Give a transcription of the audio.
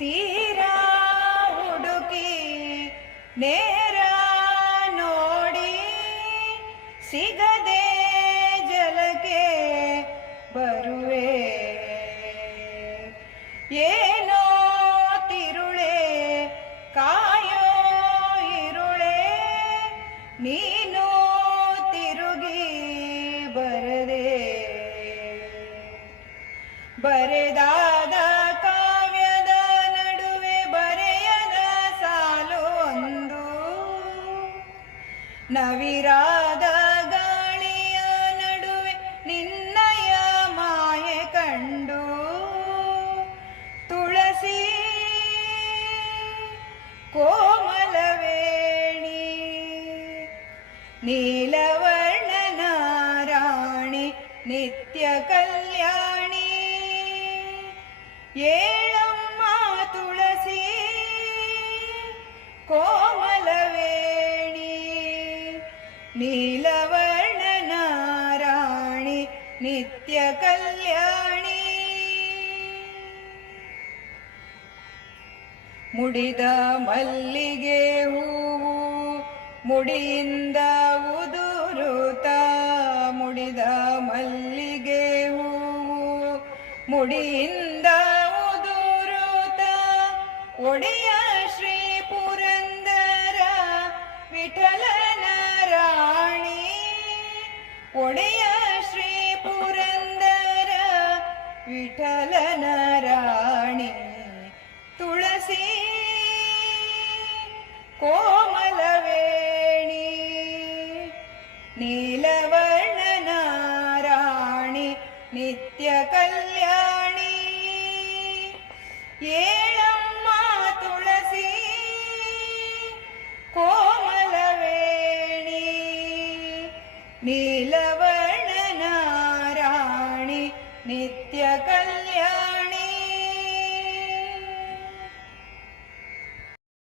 ತೀರಾ ಹುಡುಕಿ ನೇರ ನೋಡಿ ಸಿಗದೆ ಜಲಕ್ಕೆ ಬರುವೆ. ಏನೋ ತಿರುಳೆ ಕಾಯೋ ಇರುಳೆ ನೀನು ತಿರುಗಿ ಬರದೆ. ಬರೆದಾದ ಕಾವ್ಯದ ನಡುವೆ ಬರೆಯದ ಸಾಲು ಒಂದು, ನವಿರಾದ ಗಾಳಿಯ ನಡುವೆ ನಿನ್ನಯ ಮಾಯೆ ಕಂಡು. ತುಳಸಿ ಕೋಮಲವೇಣಿ ನೀಲವರ್ಣನ ರಾಣಿ ನಿತ್ಯ ಕಲ್ಯಾಣಿ. ಏಳಮ್ಮ ತುಳಸಿ ಕೋಮಲವೇಣಿ ನೀಲವರ್ಣನ ರಾಣಿ ನಿತ್ಯ ಕಲ್ಯಾಣಿ. ಮುಡಿದ ಮಲ್ಲಿಗೆ ಹೂವು ಮುಡಿಯಿಂದ ಉದುರುತ್ತ, ಮುಡಿದ ಮಲ್ಲಿಗೆ ಹೂವು ಮುಡಿಯಿಂದ ಉದುರುತ್ತ, ಒಡೆಯ ಶ್ರೀ ಪುರಂದರ ವಿಠಲನ ರಾಣಿ. ಒಡೆಯ ಶ್ರೀ ಪುರಂದರ ವಿಠಲನ ರಾಣಿ. ತುಳಸಿ ಕೋಮಲವೇಣಿ ನೀಲವರ್ಣನ ರಾಣಿ ನಿತ್ಯ ಕಲ್ಯಾಣಿ. ಏಳಮ್ಮ ತುಳಸಿ ಕೋಮಲವೇಣಿ ನೀಲವರ್ಣನ ರಾಣಿ ನಿತ್ಯ ಕಲ್ಯಾಣಿ.